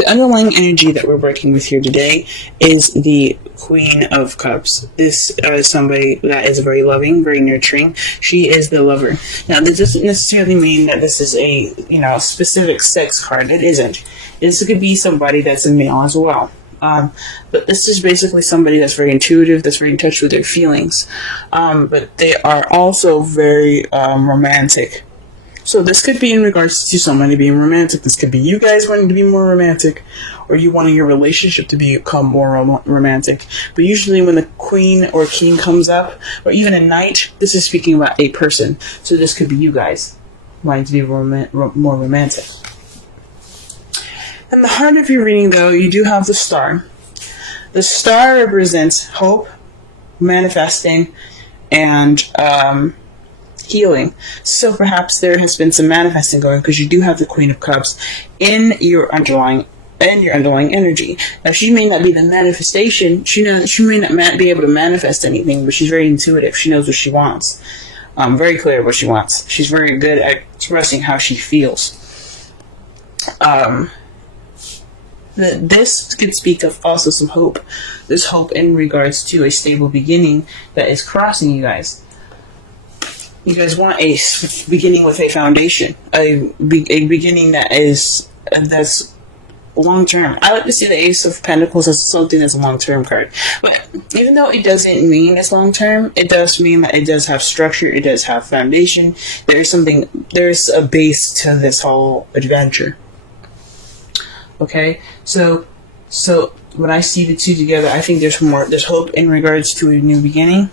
The underlying energy that we're working with here today is the Queen of Cups. This is somebody that is very loving, very nurturing. She is the lover. Now, this doesn't necessarily mean that this is a, specific sex card. It isn't. This could be somebody that's a male as well. But this is basically somebody that's very intuitive, that's very in touch with their feelings. But they are also very romantic. So this could be in regards to somebody being romantic. This could be you guys wanting to be more romantic, or you wanting your relationship to become more romantic. But usually when the queen or king comes up, or even a knight, this is speaking about a person. So this could be you guys wanting to be more romantic. In the heart of your reading, though, you do have the star. The star represents hope, manifesting, and healing. So perhaps there has been some manifesting going, because you do have the Queen of Cups in your underlying energy. Now, she may not be the manifestation. She may not be able to manifest anything, but she's very intuitive. She knows what she wants. Very clear what she wants. She's very good at expressing how she feels. This could speak of also some hope. There's hope in regards to a stable beginning that is crossing you guys. You guys want a beginning with a foundation, a beginning that's long term. I like to see the Ace of Pentacles as something that's a long term card. But even though it doesn't mean it's long term, it does mean that it does have structure. It does have foundation. There's a base to this whole adventure. Okay, so when I see the two together, I think there's hope in regards to a new beginning.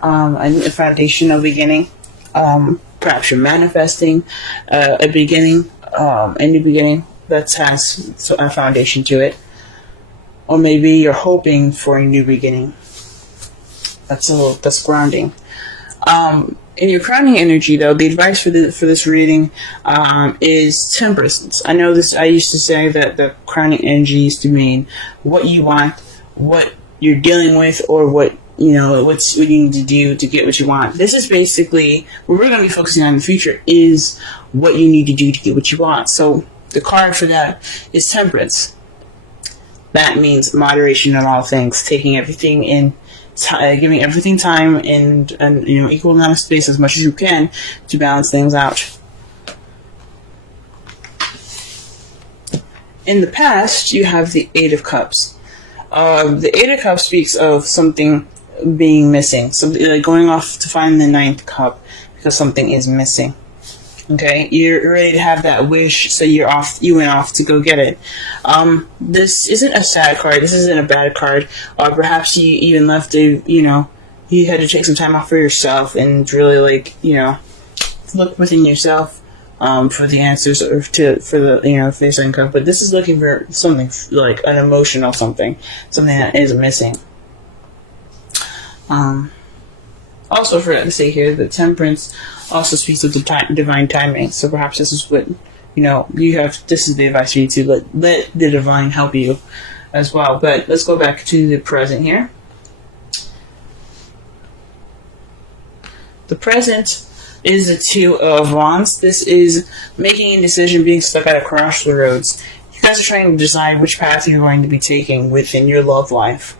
A foundational beginning. Perhaps you're manifesting a beginning, a new beginning that has a foundation to it. Or maybe you're hoping for a new beginning. That's grounding. In your crowning energy, though, the advice for this reading is temperance. I know this. I used to say that the crowning energy used to mean what you want, what you're dealing with, or what you need to do to get what you want. This is basically what we're going to be focusing on in the future, is what you need to do to get what you want. So the card for that is temperance. That means moderation in all things, taking everything in. Giving everything time and equal amount of space as much as you can to balance things out. In the past, you have the Eight of Cups. The Eight of Cups speaks of something being missing, something like going off to find the ninth cup because something is missing. Okay, you're ready to have that wish, so you went off to go get it. This isn't a sad card, this isn't a bad card, or perhaps you even left you had to take some time off for yourself and really look within yourself for the answers, or for the certain cup. But this is looking for something like an emotional something that is missing. Also, forgot to say here that temperance also speaks of the divine timing. So perhaps this is what you have. This is the advice for you to let the divine help you as well. But let's go back to the present here. The present is the Two of Wands. This is making a decision, being stuck at a crossroads. You guys are trying to decide which path you're going to be taking within your love life.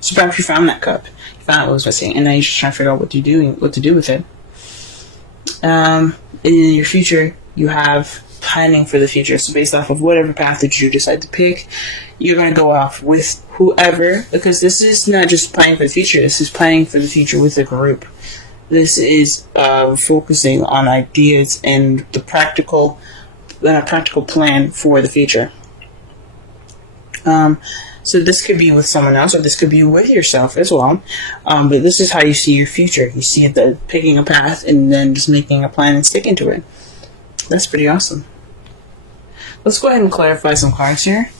So perhaps you found that cup. You found what was missing, and now you're just trying to figure out what to do with it. In your future, you have planning for the future. So based off of whatever path that you decide to pick, you're going to go off with whoever, because this is not just planning for the future. This is planning for the future with a group. This is focusing on ideas and the practical plan for the future. So this could be with someone else, or this could be with yourself as well. But this is how you see your future. You see it picking a path and then just making a plan and sticking to it. That's pretty awesome. Let's go ahead and clarify some cards here,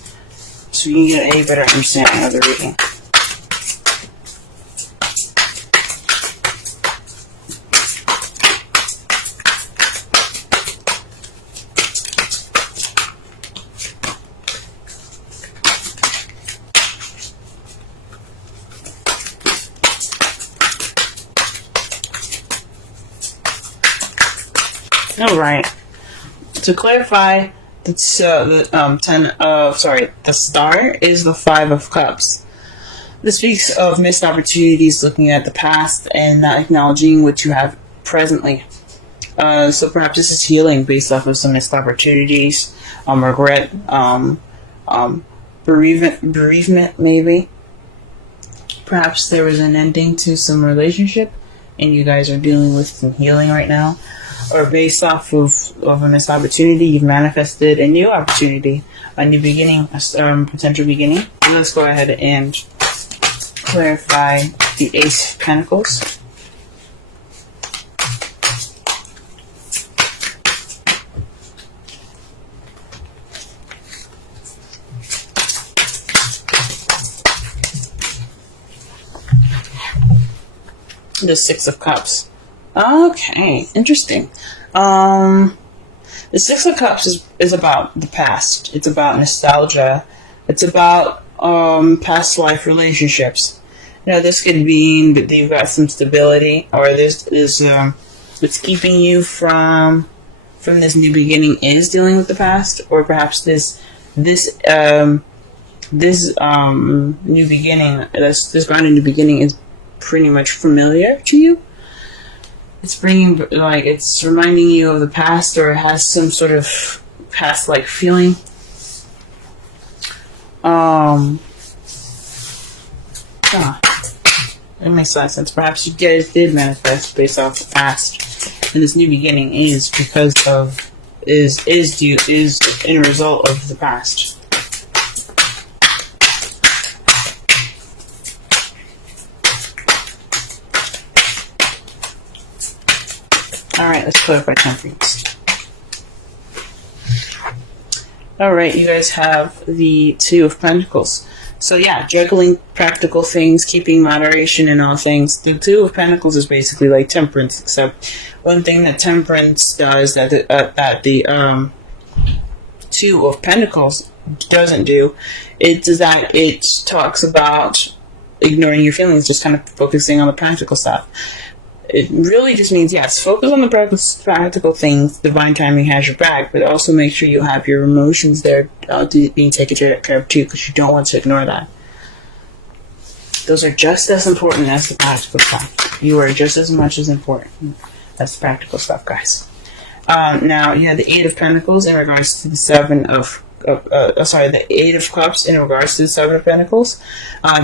so you can get a better understanding of the reading. Alright, to clarify That's the star is the Five of Cups. This speaks of missed opportunities, looking at the past and not acknowledging what you have presently. So perhaps this is healing based off of some missed opportunities, regret, bereavement maybe. Perhaps there was an ending to some relationship and you guys are dealing with some healing right now. Or based off of a missed opportunity, you've manifested a new opportunity, a new beginning, a potential beginning. And let's go ahead and clarify the Ace of Pentacles. The Six of Cups. Okay, interesting. The Six of Cups is about the past. It's about nostalgia. It's about past life relationships. You know, this could mean that you've got some stability, or this is what's keeping you from this new beginning is dealing with the past, or perhaps this new beginning, this brand new beginning is pretty much familiar to you. It's it's reminding you of the past, or it has some sort of past-like feeling. It makes a lot of sense. Perhaps you guys did manifest based off the past, and this new beginning is because of is in a result of the past. Alright, let's clarify temperance. Alright, you guys have the Two of Pentacles. So yeah, juggling practical things, keeping moderation in all things. The Two of Pentacles is basically like temperance, except one thing that temperance does that the Two of Pentacles doesn't do, it talks about ignoring your feelings, just kind of focusing on the practical stuff. It really just means, yes, focus on the practical things. Divine timing has your back, but also make sure you have your emotions there being taken care of too, because you don't want to ignore that. Those are just as important as the practical stuff. You are just as much as important as the practical stuff, guys. Now, you have the Eight of Pentacles in regards to the the Eight of Cups in regards to the Seven of Pentacles.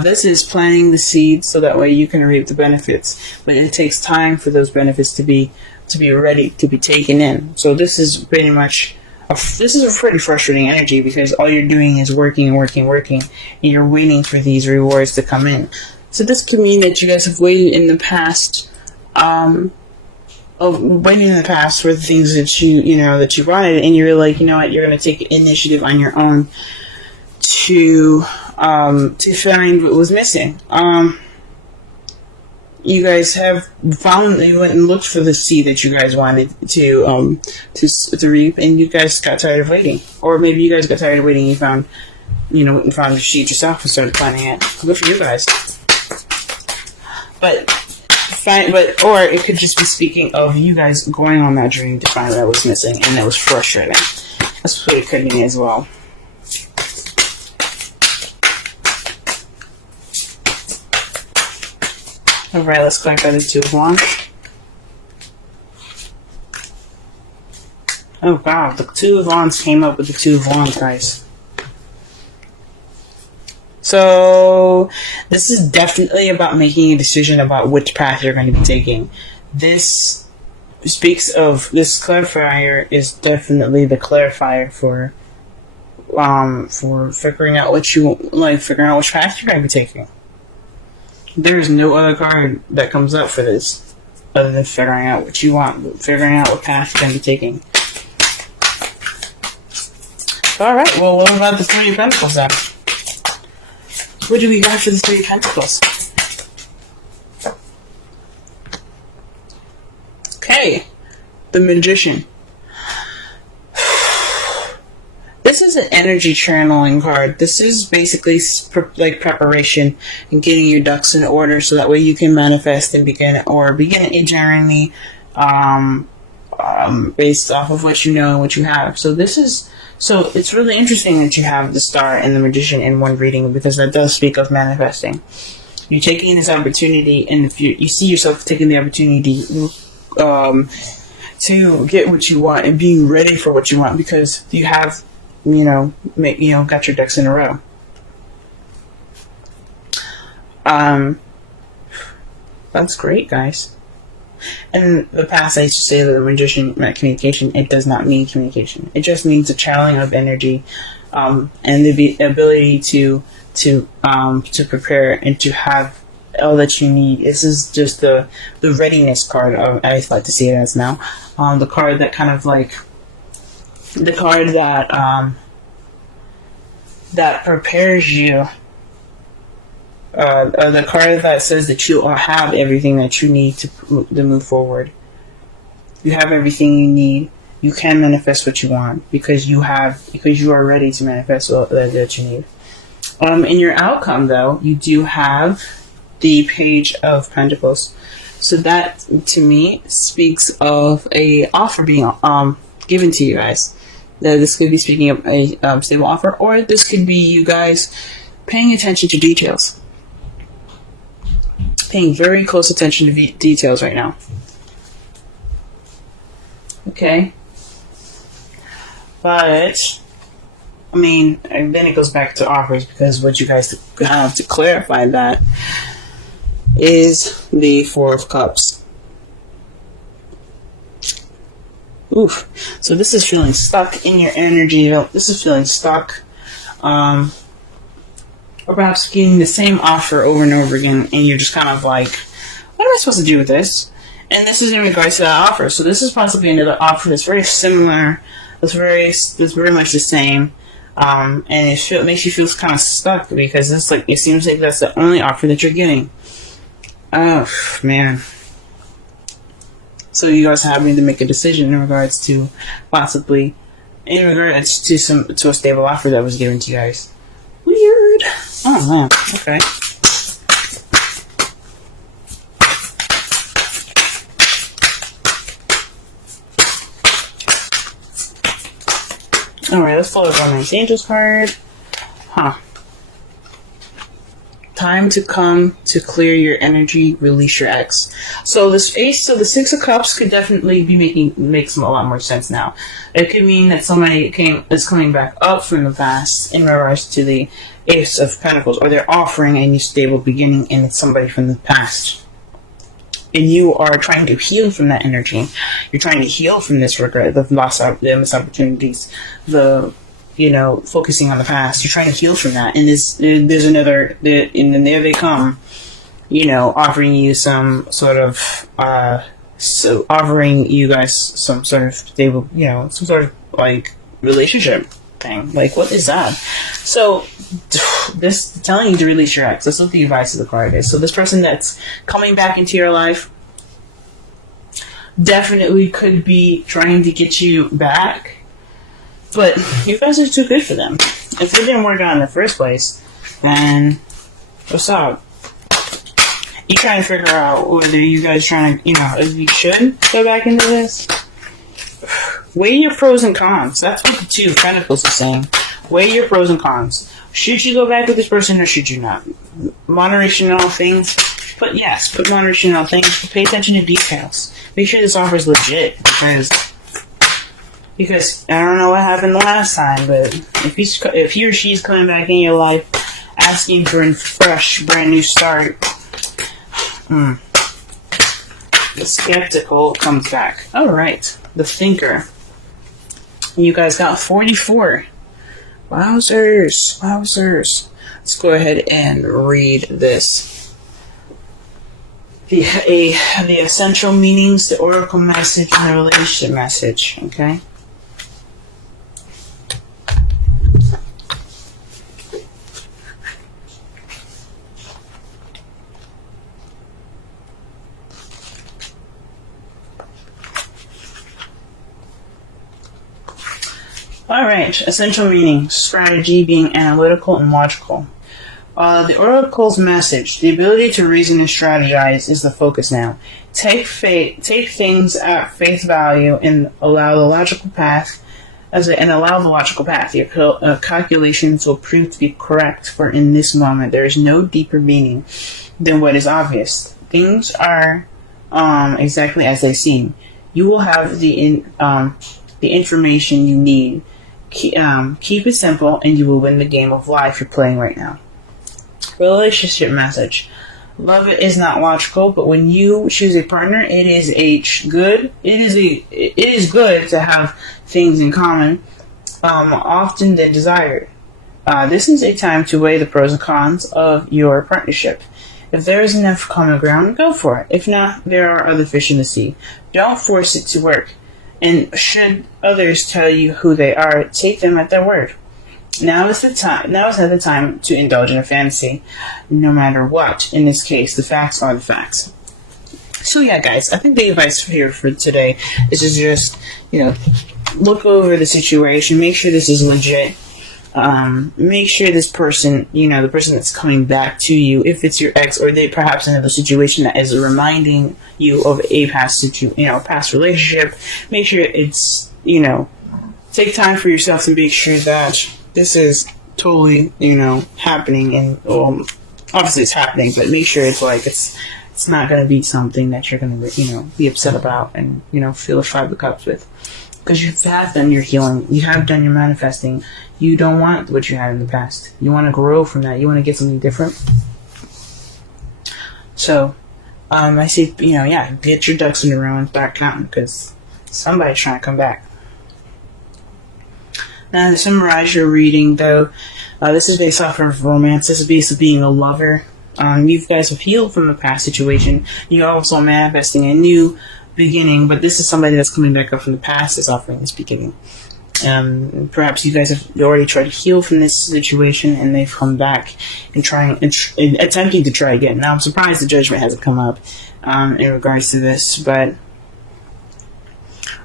This is planting the seeds so that way you can reap the benefits, but it takes time for those benefits to be ready to be taken in. So this is pretty much a pretty frustrating energy, because all you're doing is working, and you're waiting for these rewards to come in. So this could mean that you guys have waited in the past, for the things that you wanted, and you're like, you know what, you're going to take initiative on your own to find what was missing. You guys have you went and looked for the seed that you guys wanted to reap, and you guys got tired of waiting, or maybe you guys got tired of waiting and you found the seed yourself and started planting it. Good for you guys. Or it could just be speaking of you guys going on that journey to find what was missing, and that was frustrating. That's what it could mean as well. Alright, let's clarify the Two of Wands. Oh wow, the Two of Wands came up with the Two of Wands, guys. So, this is definitely about making a decision about which path you're going to be taking. This clarifier is definitely the clarifier for figuring out which path you're going to be taking. There is no other card that comes up for this other than figuring out what you want, figuring out what path you're going to be taking. Alright, well, what about the Three of Pentacles then? What do we got for the Three of Pentacles? Okay, the Magician. This is an energy channeling card. This is basically like preparation and getting your ducks in order so that way you can manifest and begin a journey based off of what you know and what you have. So it's really interesting that you have the Star and the Magician in one reading, because that does speak of manifesting. You're taking this opportunity, and if you see yourself taking the opportunity to get what you want and being ready for what you want, because you have, got your ducks in a row. That's great, guys. And in the past, I used to say that the Magician meant communication. It does not mean communication. It just means a channeling of energy, and the ability to prepare and to have all that you need. This is just the readiness card. I like to see it as now. The card that kind of like the card that prepares you. The card that says that you have everything that you need to move forward. You have everything you need. You can manifest what you want because you are ready to manifest all that you need. In your outcome, though, you do have the Page of Pentacles. So that, to me, speaks of a offer being given to you guys. This could be speaking of a stable offer, or this could be you guys paying attention to details. Paying very close attention to details right now. Okay. But, and then it goes back to offers, because what you guys have to clarify that is the Four of Cups. Oof. So this is feeling stuck in your energy. This is feeling stuck. Or perhaps getting the same offer over and over again, and you're just kind of like, what am I supposed to do with this? And this is in regards to that offer. So this is possibly another offer that's very similar, that's very much the same, and it makes you feel kind of stuck, because it seems like that's the only offer that you're getting. Oh man. So you guys are having to make a decision in regards to possibly, to a stable offer that was given to you guys. Weird. Oh man. Okay. Alright, let's pull a Romance Angels card. Time to come to clear your energy, release your ex. So the Six of Cups could definitely makes a lot more sense now. It could mean that somebody is coming back up from the past in regards to the Ace of Pentacles, or they're offering a new stable beginning, and it's somebody from the past. And you are trying to heal from that energy. You're trying to heal from this regret, the missed opportunities, focusing on the past. You're trying to heal from that. And there's another, and then there they come, offering you some sort of, offering you guys some sort of stable, some sort of like relationship thing. Like, what is that? So, this telling you to release your ex. That's what the advice of the card is. So this person that's coming back into your life definitely could be trying to get you back, but you guys are too good for them. If it didn't work out in the first place, then what's up? You trying to figure out whether you guys trying to, if you should go back into this. Weigh your pros and cons. That's what the Two of Pentacles is saying. Weigh your pros and cons. Should you go back with this person or should you not? Moderation in all things. But yes, put moderation in all things. Pay attention to details. Make sure this offer is legit, because I don't know what happened the last time, but if he or she's coming back in your life asking for a fresh, brand new start, the skeptical comes back. Alright, the Thinker. You guys got 44. Wowzers. Let's go ahead and read this. The essential meanings, the oracle message, and the relationship message. Okay. Alright, essential meaning, strategy, being analytical and logical. The Oracle's message: the ability to reason and strategize is the focus now. Take things at face value and allow the logical path. Your calculations will prove to be correct. For in this moment, there is no deeper meaning than what is obvious. Things are exactly as they seem. You will have the information you need. Keep it simple, and you will win the game of life you're playing right now. Relationship message: love is not logical, but when you choose a partner, it is good. It is good to have things in common, often than desired. This is a time to weigh the pros and cons of your partnership. If there is enough common ground, go for it. If not, there are other fish in the sea. Don't force it to work. And should others tell you who they are, take them at their word. Now is not the time to indulge in a fantasy, no matter what. In this case, the facts are the facts. So yeah, guys, I think the advice here for today is to just, look over the situation, make sure this is legit. Make sure this person, the person that's coming back to you, if it's your ex or they perhaps in a situation that is reminding you of a past relationship, make sure it's, take time for yourself to make sure that this is totally, happening, and obviously it's happening, but make sure it's not going to be something that you're going to, be upset about and, feel a 5 of Cups with. Because you have done your healing, you have done your manifesting. You don't want what you had in the past. You want to grow from that. You want to get something different. So, I say, get your ducks in a row and start counting, because somebody's trying to come back. Now, to summarize your reading, though, this is based off of romance. This is based on being a lover. You guys have healed from the past situation. You're also manifesting a new beginning, but this is somebody that's coming back up from the past that's offering this beginning. Perhaps you guys have already tried to heal from this situation, and they've come back and attempting to try again. Now, I'm surprised the judgment hasn't come up in regards to this, but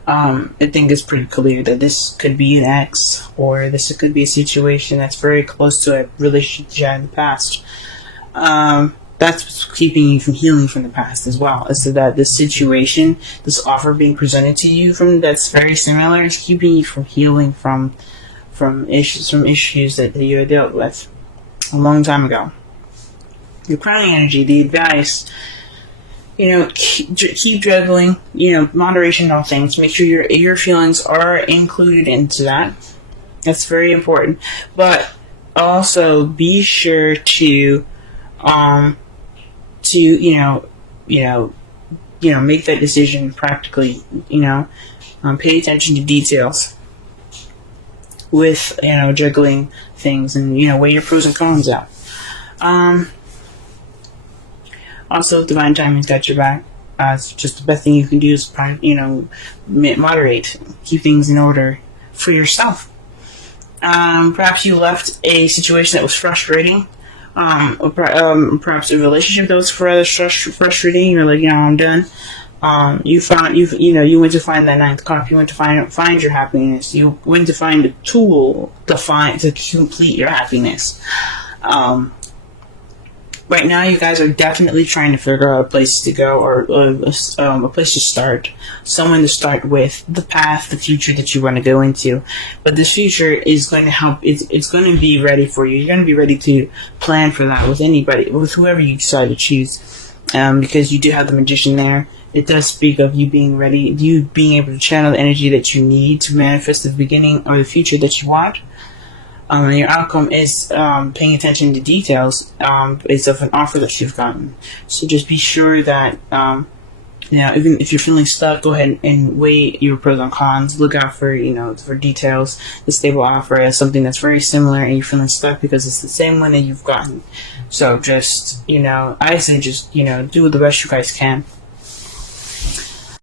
I think it's pretty clear that this could be an ex, or this could be a situation that's very close to a relationship you had in the past. That's what's keeping you from healing from the past as well. Is that this situation, this offer being presented to you that's very similar, is keeping you from healing from issues that you had dealt with a long time ago. Your crowning energy, the advice, keep juggling, moderation in all things. Make sure your feelings are included into that. That's very important. But also be sure to make that decision practically, pay attention to details with, juggling things, and, weigh your pros and cons out. Also, divine timing's got your back. It's just the best thing you can do is, moderate, keep things in order for yourself. Perhaps you left a situation that was frustrating. Perhaps a relationship that was rather frustrating. You're like, I'm done. You went to find that 9th cup. You went to find your happiness. You went to find a tool to complete your happiness. Right now, you guys are definitely trying to figure out a place to go, or a place to start, someone to start with, the path, the future that you want to go into. But this future is going to help. It's going to be ready for you. You're going to be ready to plan for that with whoever you decide to choose, because you do have the Magician there. It does speak of you being ready, you being able to channel the energy that you need to manifest the beginning or the future that you want. And your outcome is paying attention to details based off an offer that you've gotten. So just be sure that, even if you're feeling stuck, go ahead and weigh your pros and cons. Look out for, for details. The stable offer is something that's very similar, and you're feeling stuck because it's the same one that you've gotten. So just, I say just, do the best you guys can.